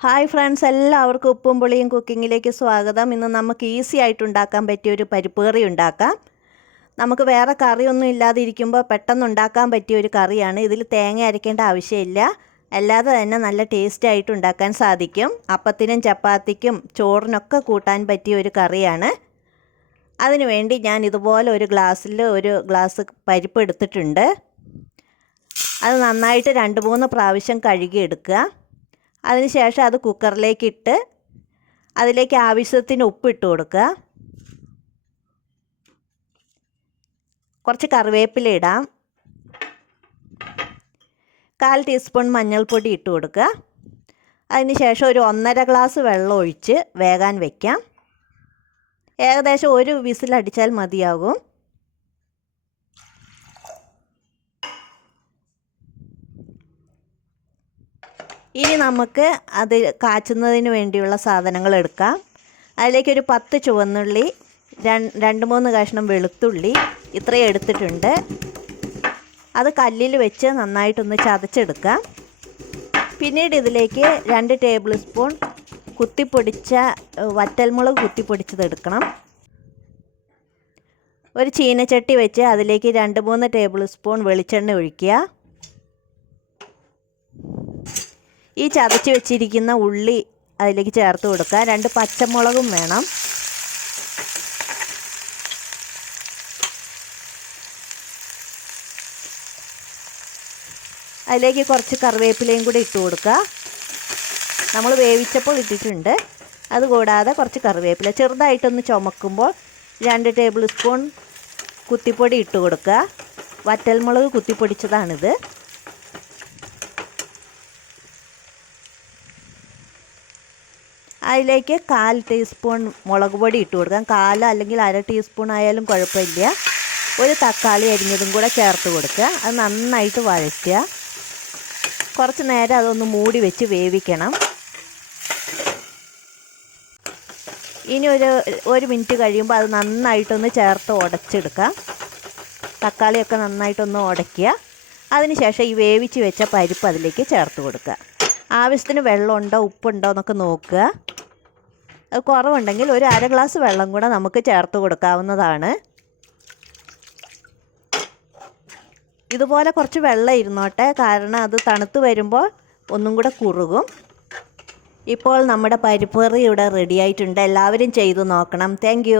Hi friends എല്ലാവർക്കും ഉപ്പും പുളിയും കുക്കിങ്ങിലേക്ക് സ്വാഗതം. ഇന്ന് നമുക്ക് ഈസി ആയിട്ട് ഉണ്ടാക്കാൻ പറ്റിയ ഒരു പരിപ്പ് കറി ഉണ്ടാക്കാം. നമുക്ക് വേറെ കറിയൊന്നും ഇല്ലാതെ ഇരിക്കുമ്പോൾ പെട്ടെന്ന് ഉണ്ടാക്കാൻ പറ്റിയ ഒരു കറിയാണ്. ഇതിൽ തേങ്ങ അരയ്ക്കേണ്ട ആവശ്യമില്ല. അല്ലാതെ തന്നെ നല്ല ടേസ്റ്റ് ആയിട്ട് ഉണ്ടാക്കാൻ സാധിക്കും. അപ്പത്തിനും ചപ്പാത്തിക്കും ചോറിനൊക്കെ കൂട്ടാൻ പറ്റിയ ഒരു കറിയാണ്. അതിനുവേണ്ടി ഞാൻ ഇതുപോലെ ഒരു ഗ്ലാസ്സിൽ ഒരു ഗ്ലാസ് പരിപ്പ് എടുത്തിട്ടുണ്ട്. അത് നന്നായിട്ട് രണ്ട് മൂന്ന് പ്രാവശ്യം കഴുകി എടുക്കുക അതിനുശേഷം അത് കുക്കറിലേക്ക് ഇട്ട് അതിലേക്ക് ആവശ്യത്തിന് ഉപ്പ് ഇട്ട് കൊടുക്കുക. കുറച്ച് കറിവേപ്പില ഇടാം. കാൽ ടീസ്പൂൺ മഞ്ഞൾപ്പൊടി ഇട്ട് കൊടുക്കുക. അതിന് ശേഷം ഒരു ഒന്നര ഗ്ലാസ് വെള്ളം ഒഴിച്ച് വേകാൻ വയ്ക്കാം ഏകദേശം ഒരു വിസിലടിച്ചാൽ മതിയാകും. ഇനി നമുക്ക് അത് കാച്ചുന്നതിന് വേണ്ടിയുള്ള സാധനങ്ങൾ എടുക്കാം. അതിലേക്ക് ഒരു പത്ത് ചുവന്നുള്ളി രണ്ട് മൂന്ന് കഷ്ണം വെളുത്തുള്ളി ഇത്രയും എടുത്തിട്ടുണ്ട്. അത് കല്ലിൽ വെച്ച് നന്നായിട്ടൊന്ന് ചതച്ചെടുക്കാം. പിന്നീട് ഇതിലേക്ക് രണ്ട് ടേബിൾ സ്പൂൺ കുത്തിപ്പൊടിച്ച വറ്റൽമുളക് കുത്തിപ്പൊടിച്ചത് എടുക്കണം. ഒരു ചീനച്ചട്ടി വെച്ച് അതിലേക്ക് രണ്ട് മൂന്ന് ടേബിൾ സ്പൂൺ വെളിച്ചെണ്ണ ഒഴിക്കുക. ഈ ചതച്ച് വെച്ചിരിക്കുന്ന ഉള്ളി അതിലേക്ക് ചേർത്ത് കൊടുക്കുക. രണ്ട് പച്ചമുളകും വേണം. അതിലേക്ക് കുറച്ച് കറിവേപ്പിലയും കൂടി ഇട്ട് കൊടുക്കുക. നമ്മൾ വേവിച്ചപ്പോൾ ഇട്ടിട്ടുണ്ട്. അതുകൂടാതെ കുറച്ച് കറിവേപ്പില ചെറുതായിട്ടൊന്ന് ചുമക്കുമ്പോൾ രണ്ട് ടേബിൾ സ്പൂൺ കുത്തിപ്പൊടി ഇട്ട് കൊടുക്കുക. വറ്റൽമുളക് കുത്തിപ്പൊടിച്ചതാണിത്. അതിലേക്ക് കാൽ ടീസ്പൂൺ മുളക് പൊടി ഇട്ട് കൊടുക്കാം. കാൽ അല്ലെങ്കിൽ അര ടീസ്പൂൺ ആയാലും കുഴപ്പമില്ല. ഒരു തക്കാളി അരിഞ്ഞതും കൂടെ ചേർത്ത് കൊടുക്കുക. അത് നന്നായിട്ട് വഴറ്റുക. കുറച്ച് നേരം അതൊന്ന് മൂടി വെച്ച് വേവിക്കണം. ഇനി ഒരു ഒരു മിനിറ്റ് കഴിയുമ്പോൾ അത് നന്നായിട്ടൊന്ന് ചേർത്ത് ഉടച്ചെടുക്കാം. തക്കാളിയൊക്കെ നന്നായിട്ടൊന്ന് ഉടയ്ക്കുക. അതിനുശേഷം ഈ വേവിച്ച് വെച്ച പരിപ്പ് അതിലേക്ക് ചേർത്ത് കൊടുക്കുക. ആവശ്യത്തിന് വെള്ളമുണ്ടോ ഉപ്പുണ്ടോ എന്നൊക്കെ നോക്കുക. കുറവുണ്ടെങ്കിൽ ഒരു അര ഗ്ലാസ് വെള്ളം കൂടെ നമുക്ക് ചേർത്ത് കൊടുക്കാവുന്നതാണ്. ഇതുപോലെ കുറച്ച് വെള്ളം ഇരുന്നോട്ടെ കാരണം അത് തണുത്ത് വരുമ്പോൾ ഒന്നും കൂടെ കുറുകും. ഇപ്പോൾ നമ്മുടെ പരിപ്പ് കറി ഇവിടെ റെഡി ആയിട്ടുണ്ട്. എല്ലാവരും ചെയ്തു നോക്കണം. താങ്ക്